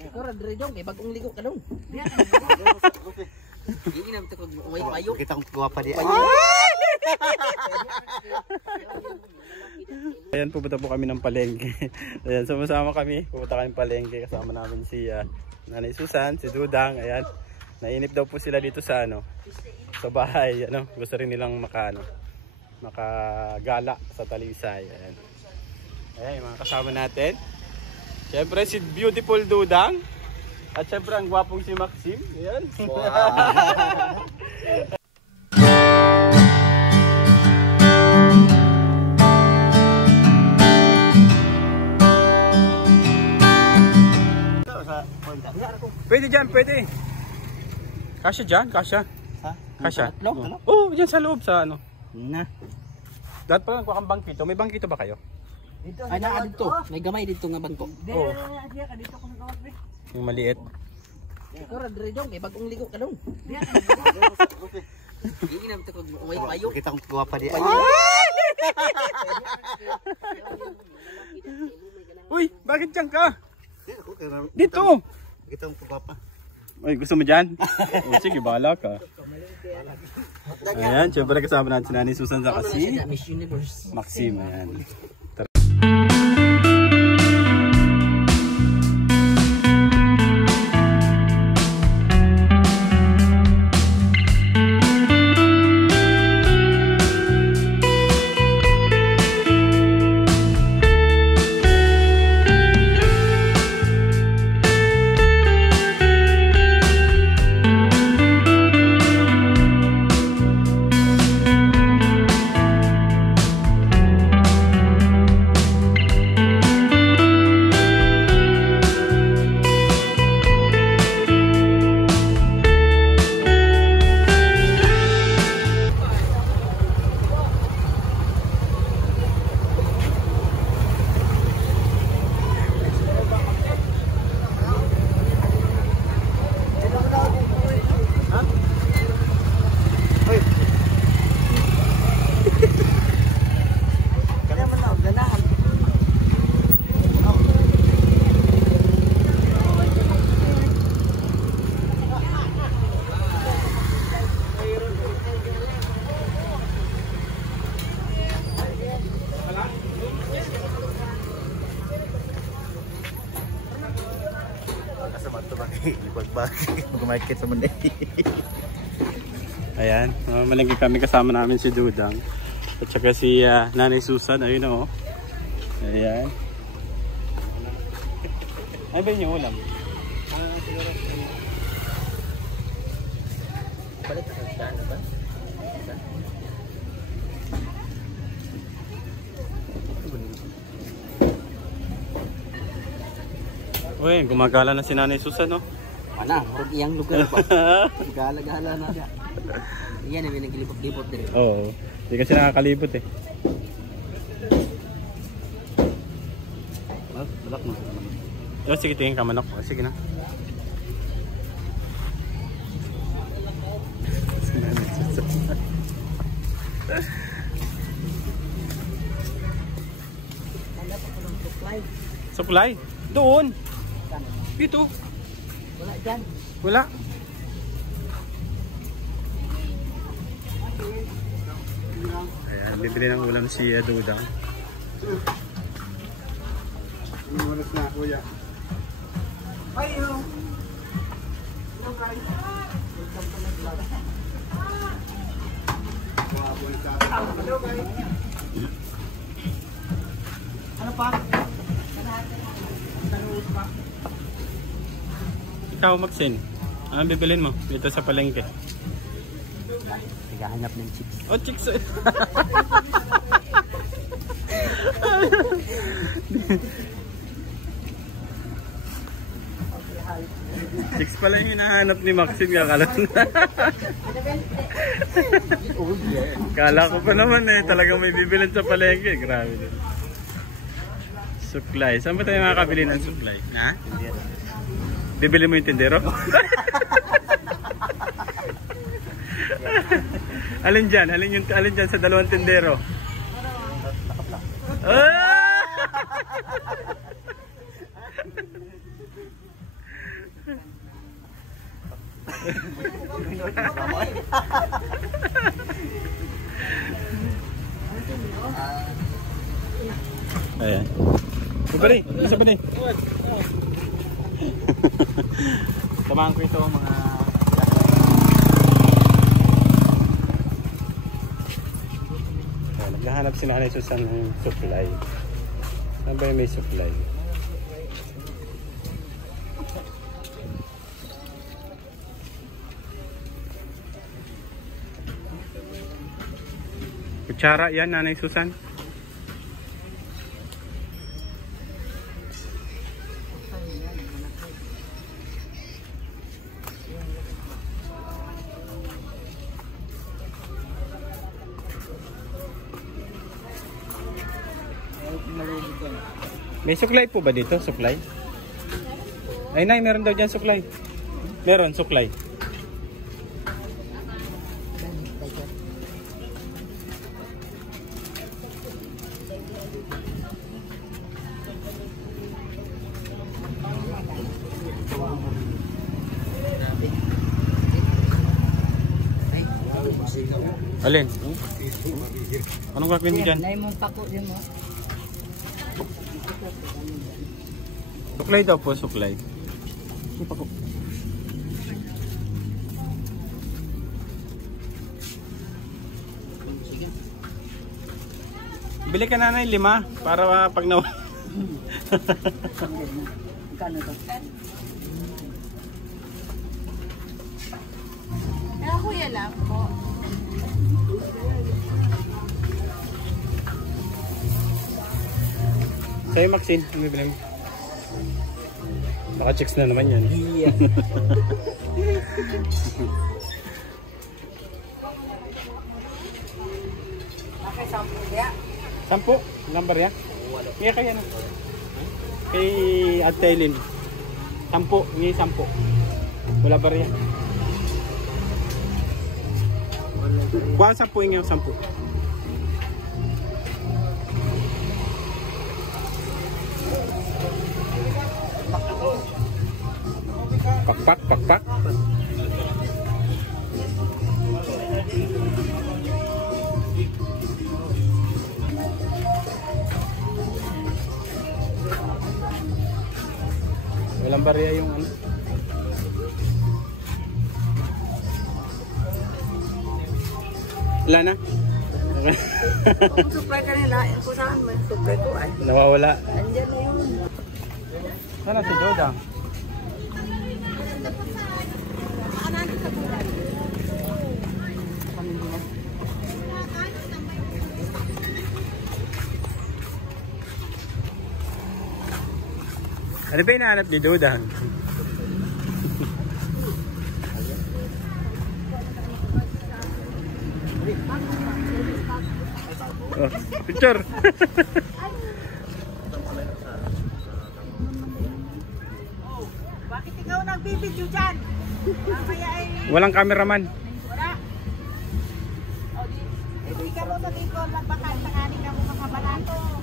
Ikaw ra dire dong kay bagong ligo ka dong. Hindi na ito kung may payo. Kita kong guwapa di. Ayan, pupunta po kami ng palengke. Ayan, sama-sama kami. Pupunta kami ng palengke. Kasama namin si Nanay Susan, si Dudang. Ayan, nainip daw po sila dito sa sa bahay. Gusto rin nilang makagala sa Talisay. Ayan. Ayan, yung mga kasama natin. Siyempre si beautiful Dudang. At siyempre ang gwapong si Maxim. Ayan. Wow. Pwede dyan, pwede. Kasya dyan, kasya. Ha? Kasya. Ano? Oo, dyan sa loob sa Na. Dapat pa lang kuha kang bangkito. May bangkito ba kayo? Dito. Ay naa dito. May gamay dito nga bangko. Oo. Yung maliit. Ikaw ra dire dong kay bagong ligo ka dong. Hindi na ito kung may payo. Kita kong guwapa di. Uy, bakit dyan ka? Dito. Kita kong guwapa. Uy, gusto mo dyan? Sige, bahala ka. Ayan, syempre kasama natin si Nanay Susan sa kasi Miss Universe. Maxim, ayan. Mag-market sa Monday. Ayan, malagi kami kasama namin si Dudang. At saka si Nanay Susan, ayun o. Ayan. Ano ba yung ulam? Balik ka sa ano ba? Uy, gumagala na si Nanay Susan, no? Ana, murag iyang lugar pa. Gala-gala na siya. Iyan ay naglibot-libot dire. Oo, hindi kasi nakakalibot eh. Balak mo. Sige, tingin ka manok. Sige na. Supply? Doon. Dito. Wala dyan. Wala. Ayan, bibili ng ulam si Dudang. Inulit na, kuya. Ayo. Ano pa? Ikaw, Maxine, anong bibilin mo dito sa palengke? Naghahanap ng chips. Oh, chicks! Chicks pala yung hinahanap ni Maxine, kakalat na. Kala ko pa naman talagang may bibilin sa palengke. Grabe din. Supply. Saan ba tayo makakabili ng supply? Ha? Bibili mo yung tindero? Alin dyan? Alin dyan sa dalawang tindero? Ayan. Isa ba ni? Isa ba ni? Tamahan ko ito mga... Ayan, naghahanap si Nanay Susan ng supply. Saan ba yung may supply? Kutsara yan, Nanay Susan. May suklay po ba dito? Suklay? Ay, Nay, meron daw dyan suklay. Meron, suklay. Alin? Anong gagawin mo dyan? Naimong pako din mo. Suklay daw po, suklay. May pako. Bili ka Nanay 5 para pag nawa. Kano to? Kaya kuya lang po. Sa'yo Maxine, ang bibili mo? Baka chicks na naman yan. Yeah. Okay, 10 ya. 10? Ilang barya? Iya kaya na. Kay Ate Eileen. 10, ngayon 10. Wala barya. Kuha 10 ngayon 10. Pakpak, pakpak. Walang barya yung ano. Wala na? Kung supply ka nila, kung saan man supply ko ay. Nawawala. Andiyan na yun. Sana si Joda? Ano ba hinahanap ni Dodang? Oh, picture! Bakit ikaw nagbibideo dyan? Kaya ay Walang cameraman. wala. O di, hindi ka mo sa likod, nagbakal, sakali ka mo makabalato.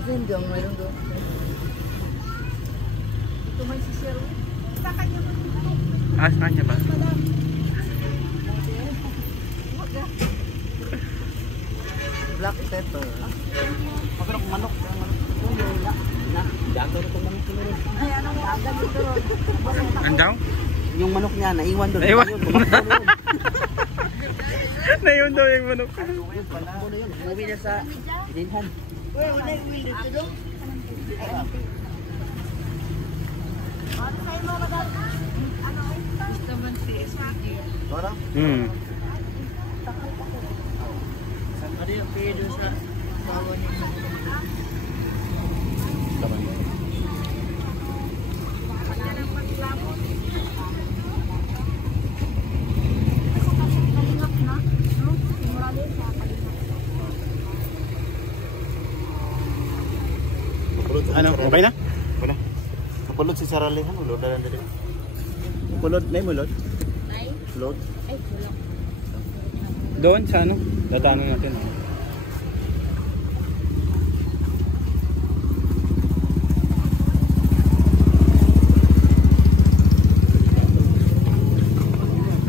Kasi hindi ang mayroon doon. Ito may sisir. Sa kanya mo dito. Saan niya ba? Black pepper. Magandang manok. Dato na itong manok nila rin. Ay, ano mo? Agad dito. Andaw? Yung manok niya, naiwan doon. Naiwan. Yun, tumakbo na yun. Naiwan daw yung manok. Tumakbo na yun. Umuwi na sa Dinhan. Ano sa'yo mo, madal? Ano? Gusto man si Isaki. Parang? Ano yung pido sa bawa niya? Kanya ng paglamon. Kasi kalingap na. No? Simulali sa kalingap. Ano? Okay na? Wala. Kapulot si Sarah Lehan, ulo dalan dali. Pulot, may mulot. Nay? Pulot. Ay, kulak. Doon sa ano? Datanong natin.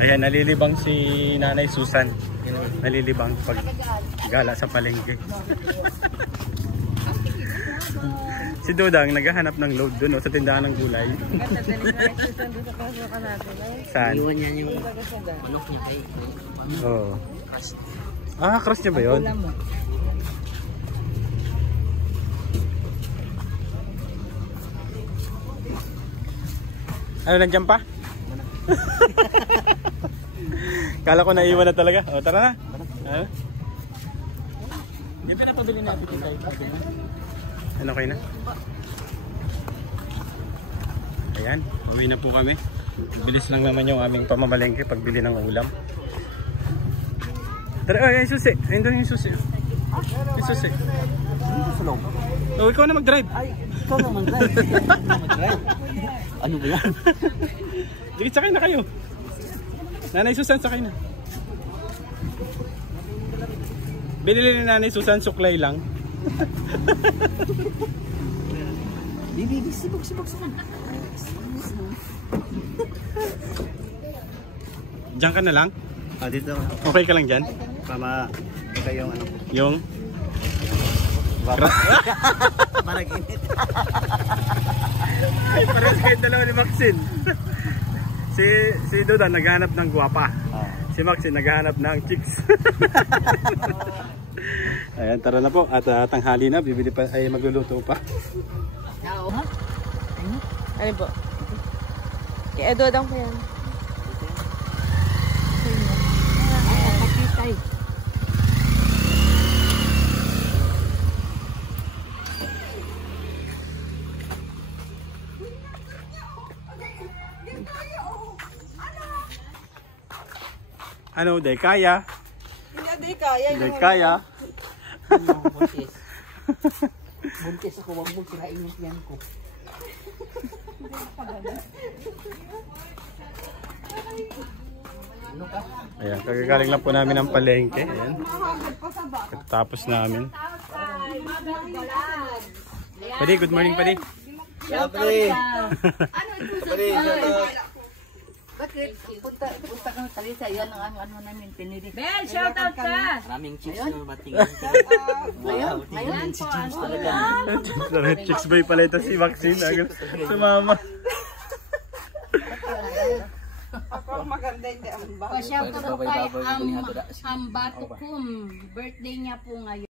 Ayan, nalilibang si Nanay Susan. Nalilibang pag gala sa palengke. Si Dudang naghahanap ng load doon sa tindahan ng gulay. Saan? Iwan niya yung manok niya kay Oo. Ah, cross niya ba yun? Ano, nandiyan pa? Kala ko naiwan na talaga. O, tara na. Ano? Yung pinapabili natin yung tayo. Ano kayo na? Ayan, uwi na po kami. Bilis lang naman yung aming pamamalengke pagbili ng ulam. Tara, ay, susi. Ayun doon yung susi. Yung susi. Oh, ikaw na mag-drive. Ay, ikaw naman drive. Ano ba yan? Sige, sakay na kayo. Nanay Susan, sakay na. Binili ni Nanay Susan, suklay lang. Bibi, sibog sa mga. Diyan ka na lang? Ah, dito. Okay ka lang dyan? Para ito yung ano. Yung? Parang init. Ay, parang kahit dalawa ni Maxine. Si Duda naghahanap ng guwapa. Si Maxine naghahanap ng chicks. Ayan, tara na po. At tanghali na, bibili pa, ay magluluto pa. Ano po? Kaya Dodang po yan. Ano, day kaya? Hindi kaya. Day kaya? Buntis. Buntis ako, wag mo sirain yung tiyan ko. Ano ka? Ayan, kagagaling lang po namin ng palengke. Ayan. Tapos namin. Padi, good morning, Padi. Bakit? Punta kang Talisa, yan ang ano namin, pinili. Bel, shout out ka! Maraming chips na bating. Wow, tingnan si James talaga. Chicks boy pala ito si Maxine. Sumama. Ako maganda hindi ang Pasya ko po kay Ambatukum. Birthday niya po ngayon.